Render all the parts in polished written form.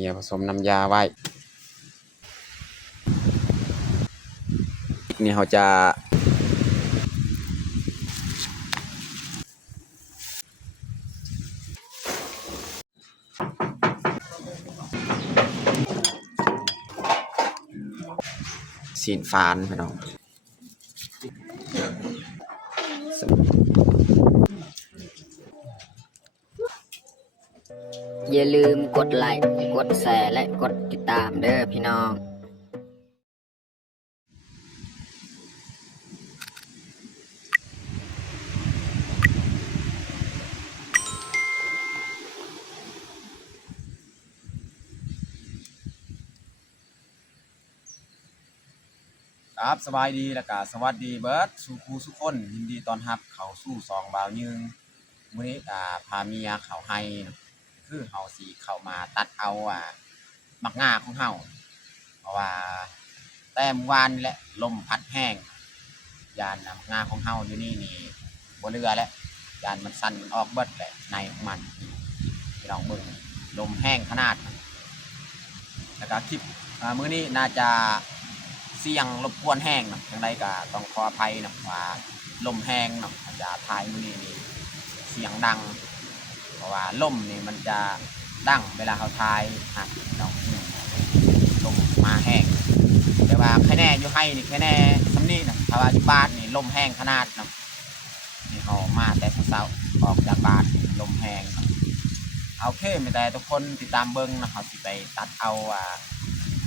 มียผสมน้ำยาไว้นี่เขาจะสีนฟานพี่น้องอย่าลืมกดไลค์กดแชร์และกดติดตามเด้อพี่น้องครับสบายดีแล้วก็สวัสดีเบิร์ดสู่ครูสุกคนยินดีต้อนรับเข้าสู่สองบ่าวยืงมื้อนี้พาเมียเข้าให้คือเฮาสิเข้ามาตัดเอามักง่าของเฮาเพราะว่าแต่เมื่อวานนี่แหละลมพัดแห้งยานมักง่าของเฮาอยู่นี่บ่เหลือแล้วยานมันสั่นออกเบิดแหละในของมันพี่น้องเบิ่งลมแห้งขนาดแล้วก็คลิปมื้อนี้น่าจะเสียงรบกวนแห้งเนาะจังไดก็ต้องขออภัยเนาะว่าลมแห้งเนาะอาจจะถ่ายมื้อนี้นี่เสียงดังเพราะว่าลมนี่มันจะดังเวลาเขาถ่ายเนาะลมมาแห้งแต่ว่าแค่แน่อยู่ให้นี่แค่แน่สำนี้นะถ้าว่าอยู่บ้านนี่ลมแห้งขนาดเนาะนี่เขามาแต่เช้าออกจากบ้านลมแห้งโอเคไม่แต่ทุกคนติดตามเบิ้งนะครับสิไปตัดเอา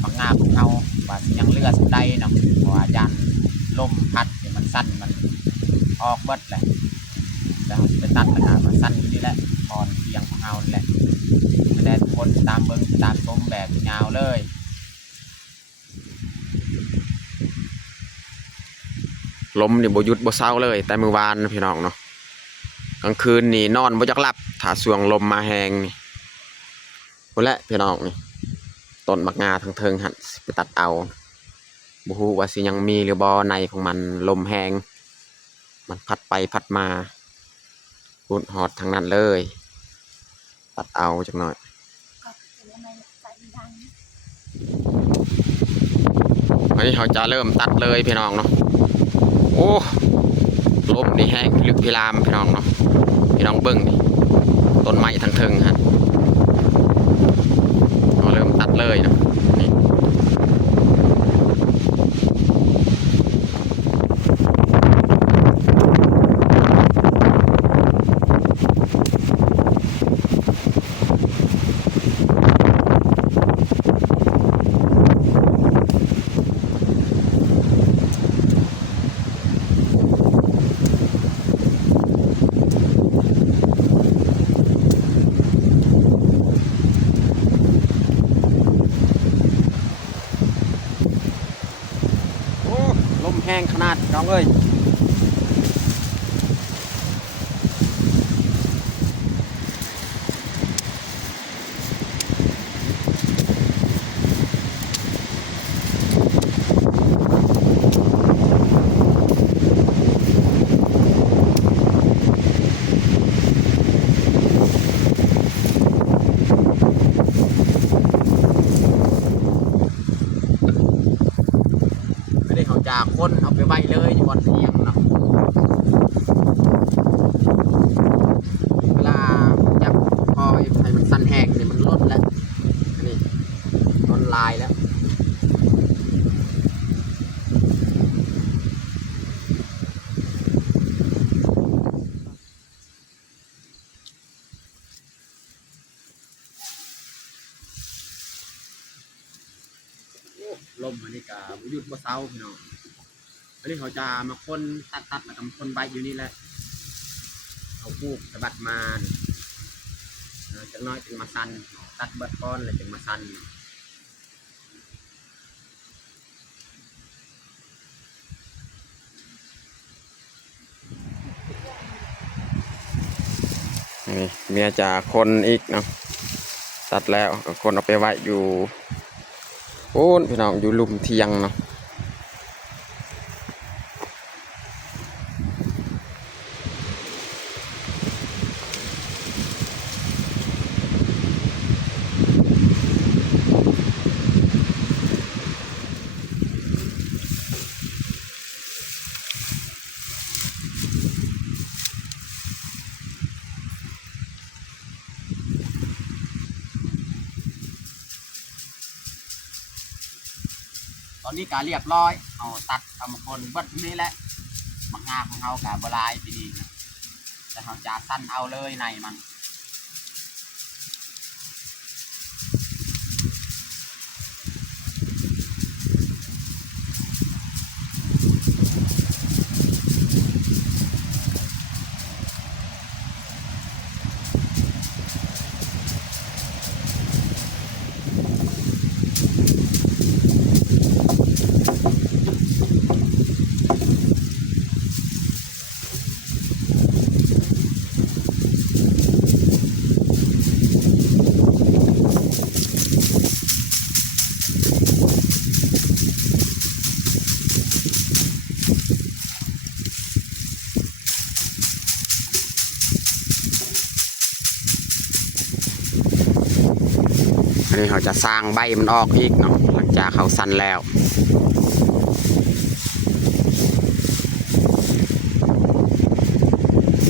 ฝักงาของเขาว่ายังเลือดได้เนาะเพราะว่ายันลมพัดเนี่ยมันสั้นมันออกเบิดแหละแล้วไปตัดแล้วมันสั้นอยู่นี่แหละตอนเพียงของเขาแหละไม่ได้ทุกคนติดตามเบิ้งติดตามชมแบบยาวเลยลมนี่บ่หยุดบ่เศร้าเลยแต่มื้อวานพี่น้องเนาะกลางคืนนี่นอนบ่จักหลับถ้าช่วงลมมาแรงนี่พุ่นแหละพี่น้องนี่ต้นมักงาทั้งเทิงหันไปตัดเอาบ่ฮู้ว่าสิยังมีหรือบ่ในของมันลมแรงมันพัดไปพัดมาพุ่นฮอดทางนั้นเลยตัดเอาจักหน่อยอันนี้เขาจะเริ่มตัดเลยพี่น้องเนาะโอ้ลมนี่แห้งลึกพิรามพี่น้องเนาะพี่น้องเบิ่งนี่ต้นไม้ทั้งเทิงฮะเราเริ่มตัดเลยนะนี่ลมแห้งขนาดน้องเอ้ยไม่ได้เขาจากคนเอาไปไว้เลยอยู่บนเตียงเนาะเวลาจะพอให้มันสั้นแห้งเนี่ยมันลดแล้วอันนี้ลดลายแล้วลมอันนี้ก็หยุดบ่เซาพี่น้องอันนี้เขาจะมาคนตัดแล้วก็คนใบอยู่นี่แหละเอาพูกสะบัดมาจังน้อยจึงมาสั้นตัดเบิดก้อนแล้วจึงมาสั้นนี่เมียจะคนอีกเนาะตัดแล้วคนเอาไปไว้อยู่โอ้พี่น้องอยู่ลุมเทียงเนาะ อนนี้ก็เรียบร้อยเอาตัดเอามาคนเบิดนี่แหละมักงาของเขากับบลายปีนี้นะแต่เขาจะสั้นเอาเลยในมันอันนี้เขาจะสร้างใบมันออกอีกเนาะหลังจากเขาสั้นแล้ว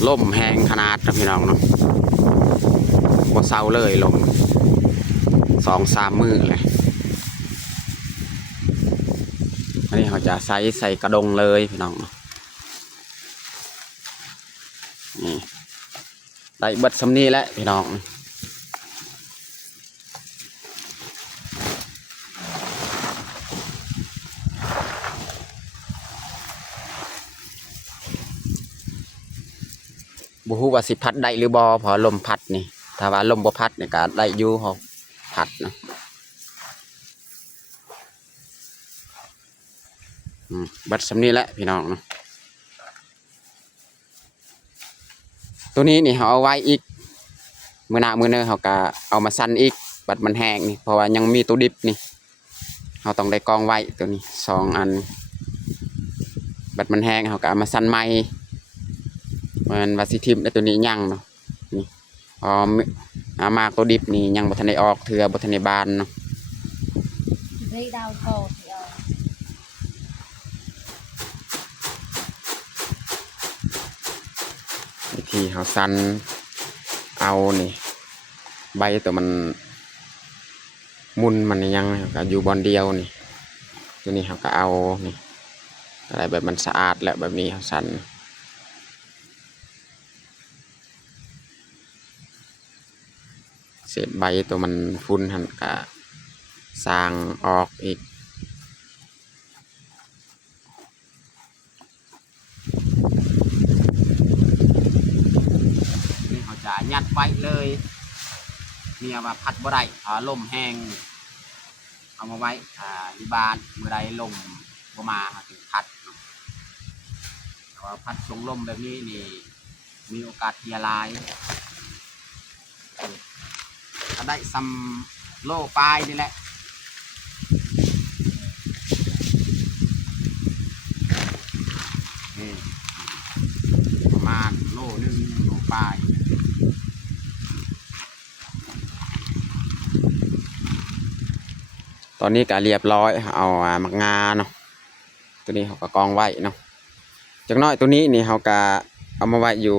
ล่มแห้งขนาดนะพี่น้องเนาะบ่เศร้าเลยลม2-3 มื้อเลยอันนี้เขาจะใส่กระดงเลยพี่น้องเนาะนี่ได้เบิดสำนีแล้วพี่น้องบ่ฮู้ว่าสิพัดได้หรือบ่พอลมพัดนี่ถ้าว่าลมบ่พัดนี่ก็ได้อยู่พอพัดเนาะบัดสำนี้แหละพี่น้องเนาะตัวนี้นี่เขาเอาไว้อีกมื้อหน้ามื้อเนื้อเขาก็เอามาสั่นอีกบัดมันแห้งนี่เพราะว่ายังมีตัวดิบนี่เขาต้องได้กองไว้ตัวนี้2 อันบัดมันแห้งเขาก็เอามาสั่นใหม่มันว่าสิทิ่มได้ตัวนี้ยังเนาะนี่พอเอามาตัวดิบนี่ยังบ่ทันได้ออกเทื่อบ่ทันได้บานเนาะได้ดาวโทเดียววิธีเขาสั่นเอานี่ใบตัวมันมุนมันยังก็อยู่บอนเดียวนี่ตัวนี้เขาก็เอานี่อะไรแบบมันสะอาดแล้วแบบนี้เขาสั่นเศษใบตัวมันฟุ้นหันก็สร้างออกอีกนี่เขาจะยัดไว้เลยเมียว่าพัดบ่ได้ลมแห้งเอามาไว้ที่บ้านเมื่อใดลมบ่มาถึงพัดแต่ว่าพัดส่งลมแบบนี้นี่มีโอกาสที่จะลายก็ได้ซัมโลปลายนี่แหละนี่ประมาณโลนึงโลปลายตอนนี้ก็เรียบร้อยเอามักงาเนาะตัวนี้เขาก็กองไว้เนาะจากน้อยตัวนี้นี่เขาก็เอามาไว้อยู่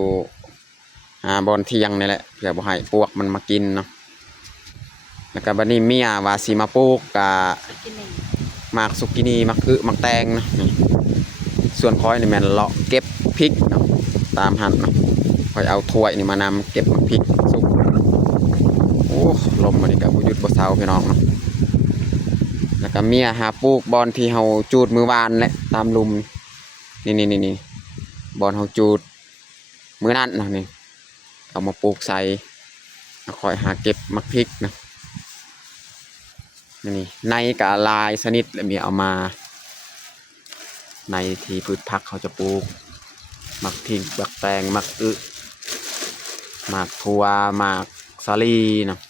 บนเทียงนี่แหละเพื่อบ่ให้ปวกมันมากินเนาะแล้วก็บัดนี้เมียว่าสิมาปลูกหมากสุกินีหมากหมากแตงเนาะนี่ส่วนคอยนี่แม่นเลาะเก็บพริกเนาะตามหั่นเนาะคอยเอาถ้วยนี่มานำเก็บหมากพริกสุกโอ้ลมมันนี่ก็บ่หยุดบ่เซาพี่น้องเนาะแล้วก็เมียหาปลูกบอนที่เฮาจูดมือวานแหละตามลุมนี่บอนเฮาจูดมื้อนั้นเนาะนี่เอามาปลูกใส่คอยหาเก็บหมากพริกนะนี่ในกะลายสนิทแล้วมีเอามาในที่พืชผักเขาจะปลูกหมักทิ้งหมักแตงหมักหมักถั่วหมักสาลีเนาะ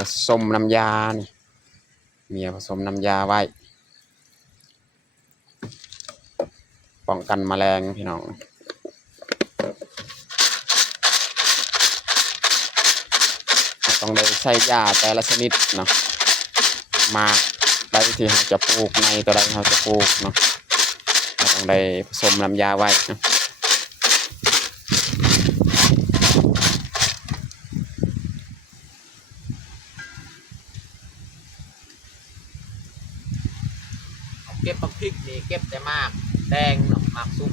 ผสมน้ำยานี่เมียผสมน้ำยาไว้ป้องกันแมลงพี่น้องต้องได้ใส่ยาแต่ละชนิดเนาะมาก ใดที่เราจะปลูกในตัวใดเราจะปลูกเนาะเราต้องได้ผสมน้ำยาไว้เนาะเก็บผักพริกนี่เก็บแต่มากแดงเนาะมากสุก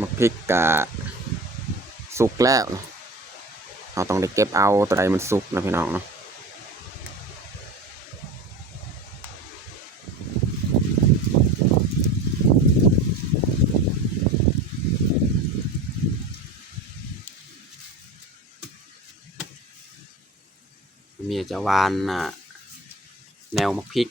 มักพริกกะสุกแล้วเนาะเราต้องได้เก็บเอาตัวใดมันสุกนะพี่น้องเนาะเมียจะหวานแนวมักพริก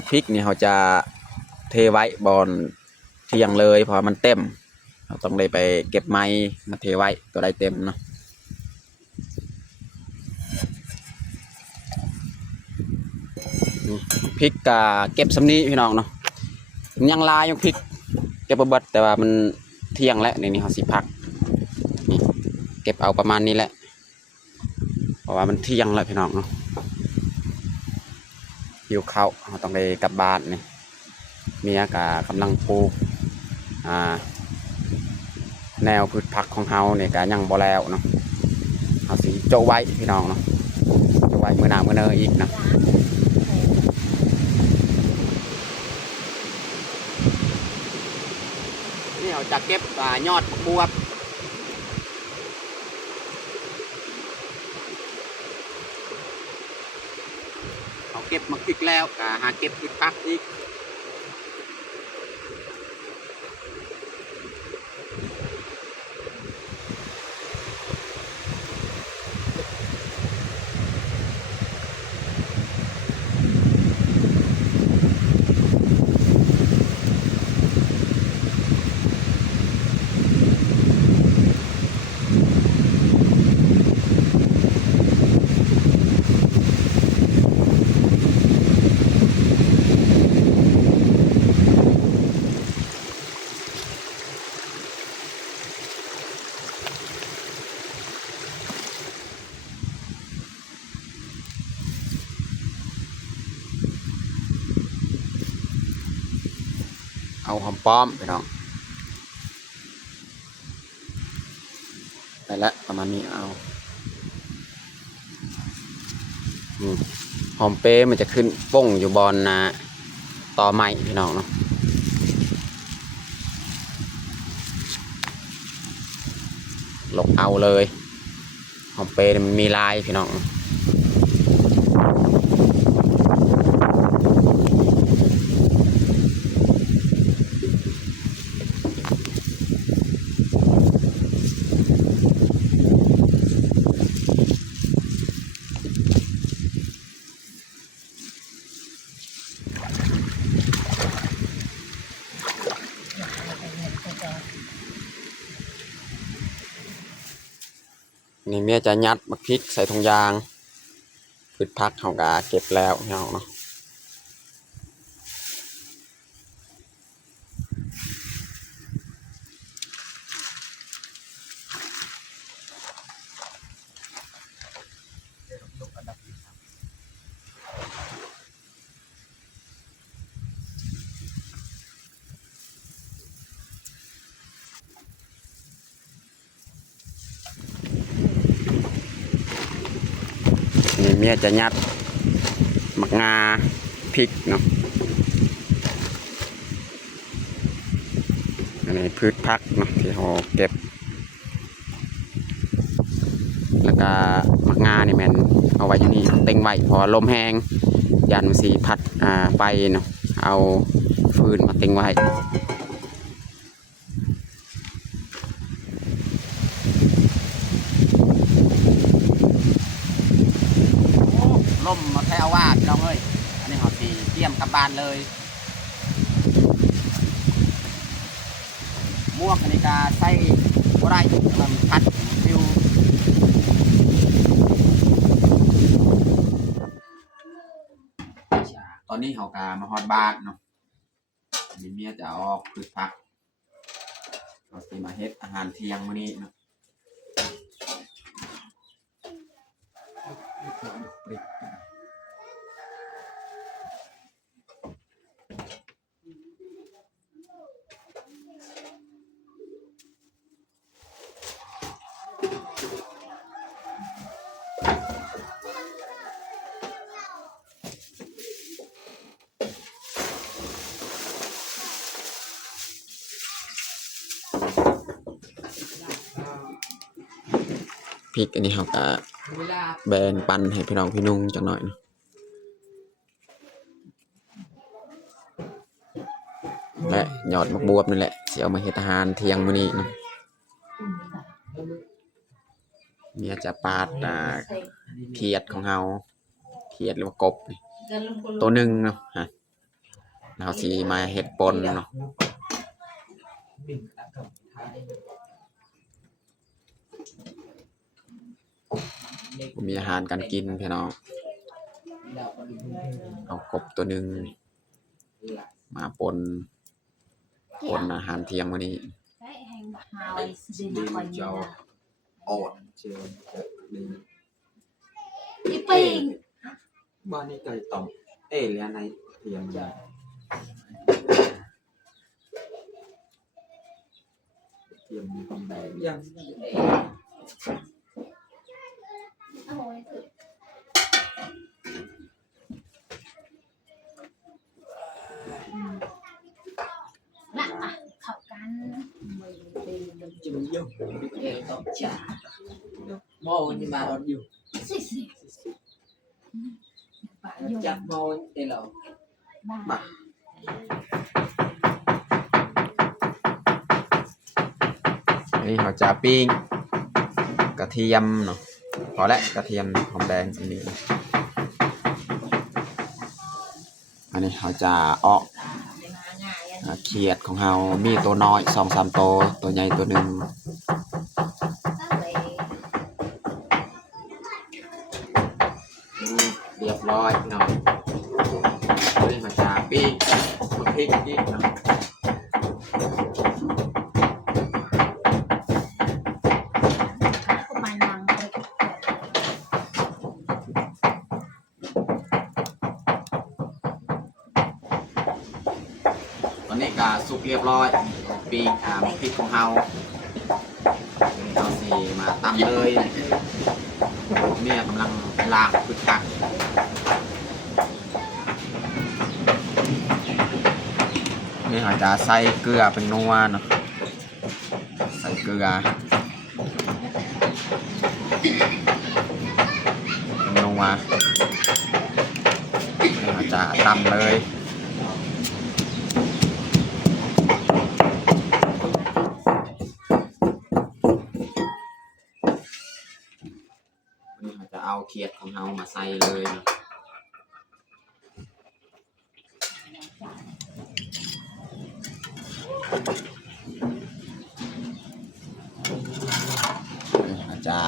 มักพริกนี่เขาจะเทไว้บอนเที่ยงเลยเพราะมันเต็มเราต้องได้ไปเก็บไม้มาเทไว้ตัวใดเต็มเนาะพริกกะเก็บสำนี้พี่น้องเนาะยังลายยังพริกเก็บเบิดแต่ว่ามันเที่ยงแล้วนี่เขาสิพักนี่เก็บเอาประมาณนี้แหละเพราะว่ามันเที่ยงแล้วพี่น้องเนาะหิวข้าวเราต้องไปกลับบ้านนี่เมียกะกำลังปลูกแนวพืชผักของเฮาเนี่ยกะยังบ่แล้วเนาะเอาสิโจไว้พี่น้องเนาะโจไว้มื้อหน้ามื้อเนออีกนะนี่เราจะเก็บยอดบวบเขาเก็บมาพริกแล้วกะหาเก็บพืชผักอีกเอาหอมป้อมพี่น้องไปแล้วประมาณนี้เอาหอมเป้มันจะขึ้นป่งอยู่บนตอไม้พี่น้องเนาะลงเอาเลยหอมเป้มันมีลายพี่น้องนี่เมียจะยัดมักพริกใส่ถุงยางพืชผักเขาก็เก็บแล้วพี่น้องเนาะ เมียจะยัดหมักงาพริกเนาะอันนี้พืชผักเนาะที่เราเก็บแล้วก็หมักงานี่แม่นเอาไว้อยู่นี่เต็งไว้พอลมแห้งยันมันสีพัดไปเนาะเอาฟืนมาเต็งไว้ล่มมาแค่ว่าพี่น้องเอ้ยอันนี้เขาสีเตรียมกลับบ้านเลยม่วงคณิกาใส่บ่ได้มันพัดฟิวตอนนี้เขากามาฮอดบ้านเนาะมีเมียจะออกพืชผักเราสิมาเฮ็ดอาหารเที่ยงมื้อนี้เนาะพริกอันนี้เขาก็แบ่งปันให้พี่น้องพี่นุ่งจังหน่อยเนาะและยอดมักบวบนี่แหละสิเอามาเฮ็ดอาหารเที่ยงมื้อนี้เนาะเมียจะปาดเขียดของเฮาเขียดหรือว่ากบตัวหนึ่งเนาะฮะเราสิมาเฮ็ดปนเนาะมีอาหารการกินพี่น้องเอากบตัวหนึ่งมาปนอาหารเที่ยงวันนี้โอดอีปิง บ้านนี้ไก่ต่อมเอ๋เรียนในเทียมมีความแดงยังน่ะเข้ากันจะมันยุ่งต้องจ่าโม่นี่มาเราอยู่ สิป่าอยู่ จับโม่เดี๋ยวเรา บ้า นี่เขาจะปิ้งกระเทียมเนาะพอแล้วกระเทียมหอมแดงสักนิดอันนี้เขาจะออกเขียดของเรามีตัวน้อย2-3ตัวใหญ่ตัวหนึ่งเรียบร้อยเนาะนี่เขาจะปิ้งพริกนิดเนาะตอนนี้ก็สุกเรียบร้อยปีกพริกของเราสีมาตำเลยเนี่ยกำลังล้างพืชผักนี่เราจะใส่เกลือเป็นนัวเนาะใส่เกลือเป็นนัวนี่เราจะตำเลยเอาเขียดของเรามาใส่เลยนะจะ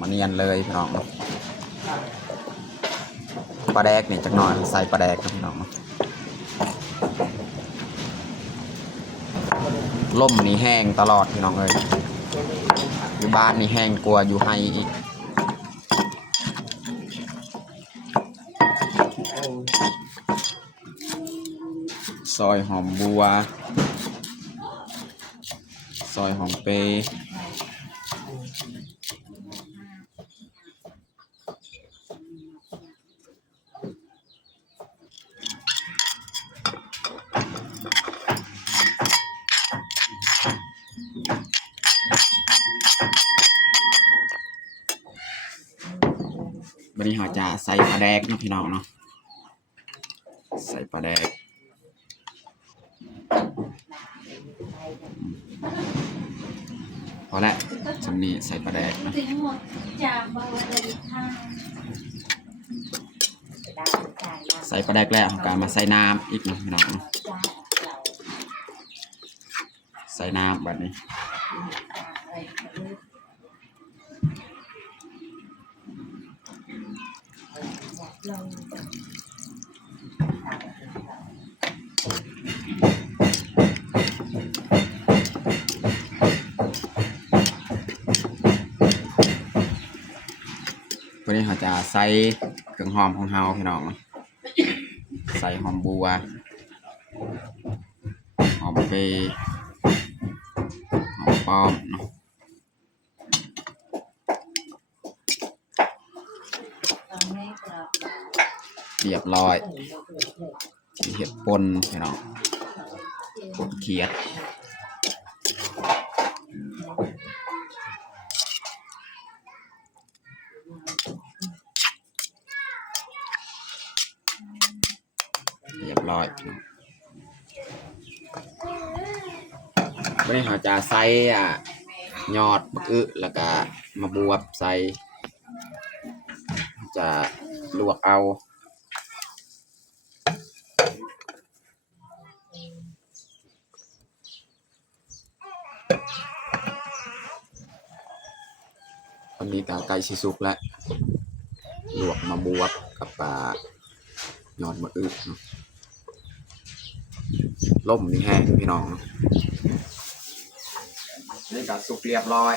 มาเนียนเลยพี่น้องปลาแดกเนี่ยจักหน่อยใส่ปลาแดกครับพี่น้องล่มนี่แห้งตลอดพี่น้องเลยอยู่บ้านนี่แห้งกลัวอยู่ไฮอีกซอยหอมบัวซอยหอมเปย์ วันนี้เราจะใส่ปลาแดกเนาะพี่น้องเนาะใส่ปลาแดกพอแล้วจำนี้ใส่ปลาแดกนะ ถึงหมดจากบริเวณทาง ใส่ปลาแดกแล้วเราก็มาใส่น้ำอีกเนาะพี่น้องเนาะใส่น้ำแบบนี้วันนี้เราจะใส่เครื่องหอมของเราพี่น้องเนาะใส่หอมบัวหอมเปรย์หอมป้อมเนาะเรียบร้อยที่เห็ดป่นพี่น้องป่นเขียดเรียบร้อยวันนี้เราจะใส่ยอดมะอึแล้วก็มาบวบใส่จะลวกเอาตอนนี้ก็ไก่ชิสุกแล้วลวกมาบวบกับยอดมะอึเนาะล่มนี่แห้งพี่น้องเนาะนี่ก็สุกเรียบร้อย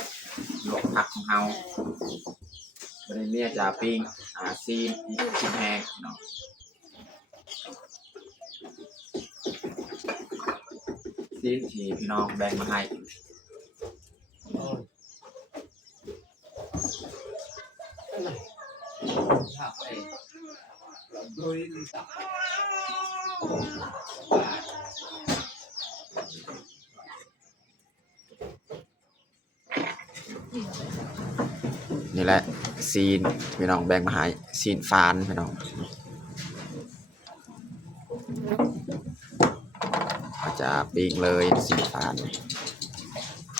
ลวกผักของเราวันนี้เนี่ยจะปิ้งซีนชิ้นแห้งเนาะซีนที่พี่น้องแบ่งมาให้นี่แหละซีนพี่น้องแบ่งมาให้ซีนฟานพี่น้องอาจจะปิ้งเลยซีนฟาน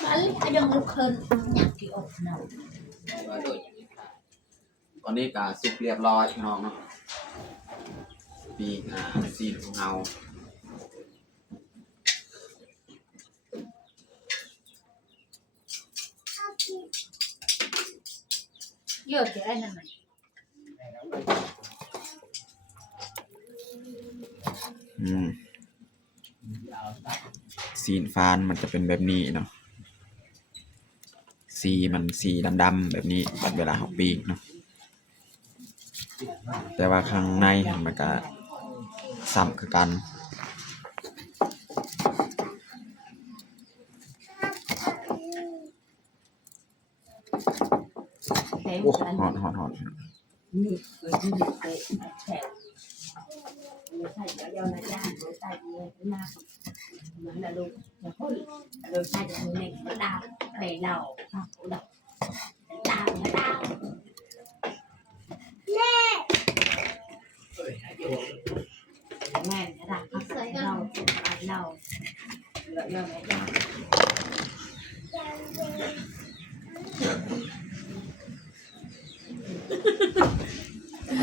อันนี้ยังเคยอยากกินอบเนาะ ตอนนี้ก็สุกเรียบร้อยพี่น้องเนาะปีกซีนของเรา เยอะจะได้นั่นไหม ซีนฟานมันจะเป็นแบบนี้เนาะสีมันสีดำๆแบบนี้เวลาเขาปีกเนาะแต่ว่าข้างในมันก็ซ้ำคือกันโอ้หอนนี่เคยที่เคยแฉะไม่ใช่เดี๋ยวนะจ้าไม่ใช่เดี๋ยวนะเหมือนลูกอย่าพูดเราใช่จะมีเด็กมาดาวไปเราเราดาวดาวแม่กระดาษเขาใส่เราเราไม่ได้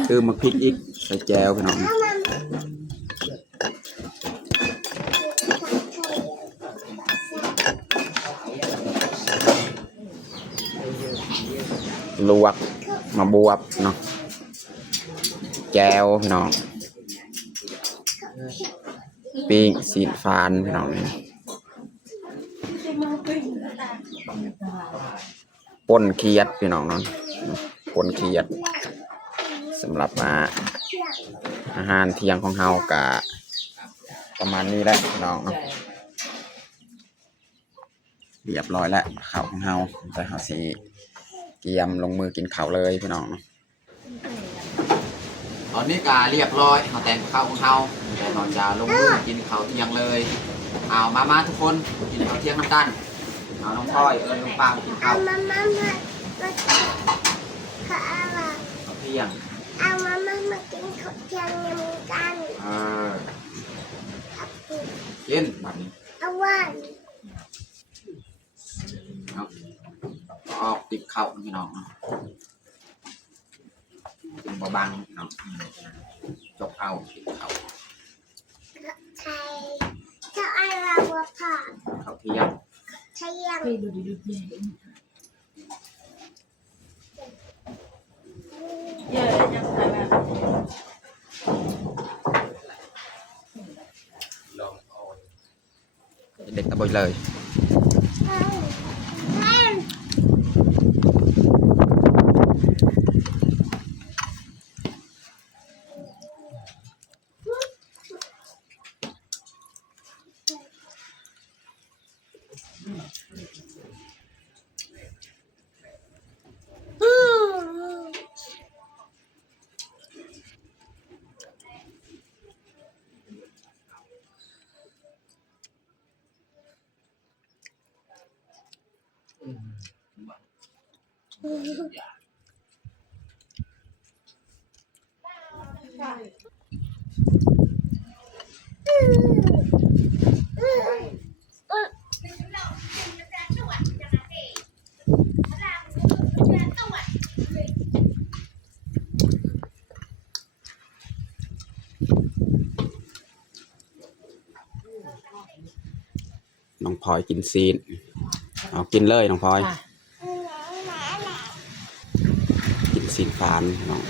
คือมาพริกอีกใส่แจวพี่น้องลวกมาบวบเนาะแจวพี่น้องปิ้งซีนฟานพี่น้องนี่ป่นเขียดพี่น้องเนาะป่นเขียดสำหรับอาหารเที่ยงของเฮากะประมาณนี้แหละพี่น้องเนาะเรียบร้อยแล้วข้าวของเฮาแต่เฮาสิเตรียมลงมือกินข้าวเลยพี่น้องเนาะตอนนี้กะเรียบร้อยเฮาแต่งข้าวของเฮาแต่เราจะลงมือกินข้าวเที่ยงเลยเอามาทุกคนกินข้าวเที่ยงน้ำกันเอาน้องพลอยน้องปางกินข้าวพี่ ที่ยง เอามากินข้าวเที่ยงยำกัน กินแบบนี้ เอาว่า เอาออกติดเข่าพี่น้องกินบะบังพี่น้องจกเอาติดเข่า ไทยเจ้าอะไรวะพ่อ เข่าเที่ยง เที่ยง เยอะยังไงแบบ เด็กตะบอยเลย น้องพลอยกินซีนเอากินเลยน้องพลอยกินซีนฟานน้อง